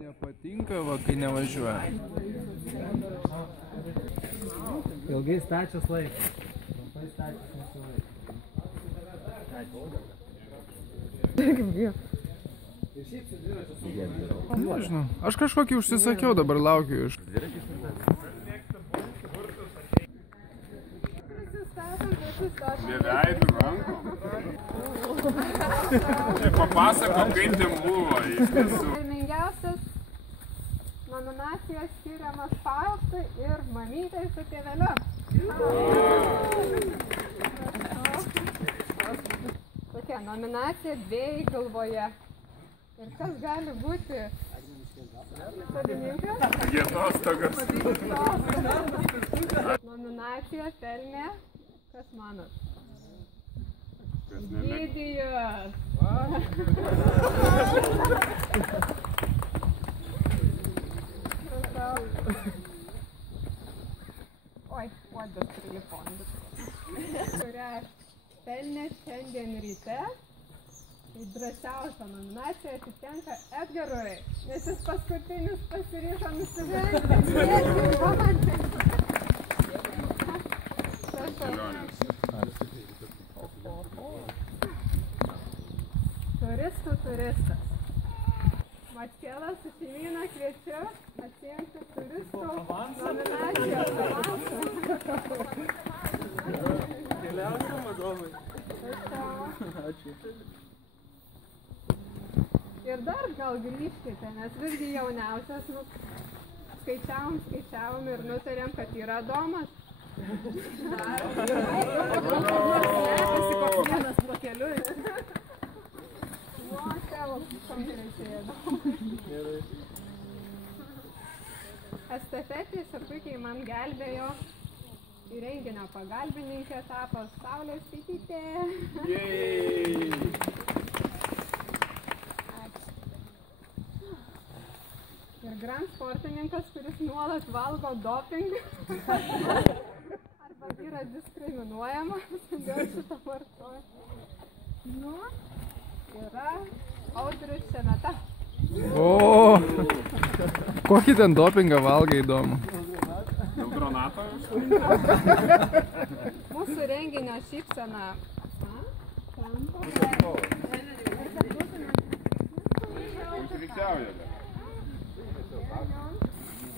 Nepatinka, va, kai nevažiuoja. Ilgai stačius laikas. Trumpai stačius nesilaiko. Nežinau. Aš kažkokį užsisakiau, dabar laukiu iš. Neveidų rankom. Papasako, kaip ten buvo iš tiesų. Laimingiausias nominacijos skiriamas Faustui ir mamytei su tėveliu. Tokia nominacija dviejai galvoje. Ir kas gali būti savininkas? Atostogas. Nominaciją pelnė, kas manot? Gidijus. Oi, uodas telefonas. Kurią pelnė šiandien ryte. Tai drąsiausia nominacija atitenka Edgarui, nes jis paskutinis pasiryžo nusižengti. Turistų turistas. Matkėlas su šeimyna kviečiu atsiimti turistų nominaciją. Keliausiu, vadovai. Ačiū. Ir dar gal grįžkite, nes visgi jauniausias, skaičiavom ir nutarėm, kad yra Domas. Slepiasi koks vienas pakeliui. Nuo tavo konkrečiai Domas. Estafetėse puikiai man gelbėjo į renginio pagalbininkė tapo Saulė Skaitytė. Ir grand sportininkas, kuris nuolat valgo dopingą arba yra diskriminuojamas dėl šito vartojimo. Yra Audrius Šemeta. O, kokį ten dopingą valgai, įdomu. Daug granato. Mūsų renginio šypsena.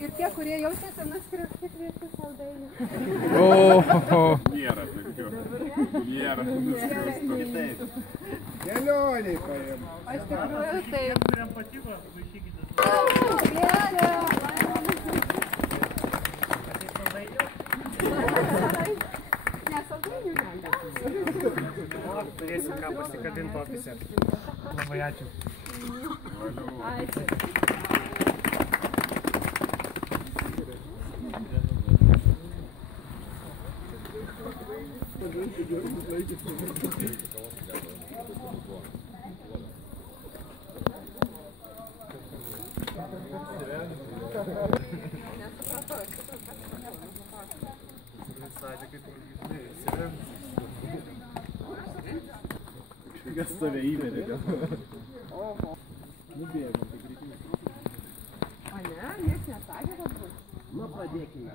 Ir tie, kurie jaučiasi nuskriausti, kviesti saldainių. Nėra tokių. Nėra nuskriaustų. Kelioniai paėmė. Aš tikrųjų tai... Kuriam patiko, vaikykite. Ne, saldainių ne. Turėsim ką pasikabinti ofise. Labai ačiū. Ačiū. Kas tave įvedė gal? Nubėgom, tai greitai. O ne, nieks nesakė, kad bus. Nu, pradėkime.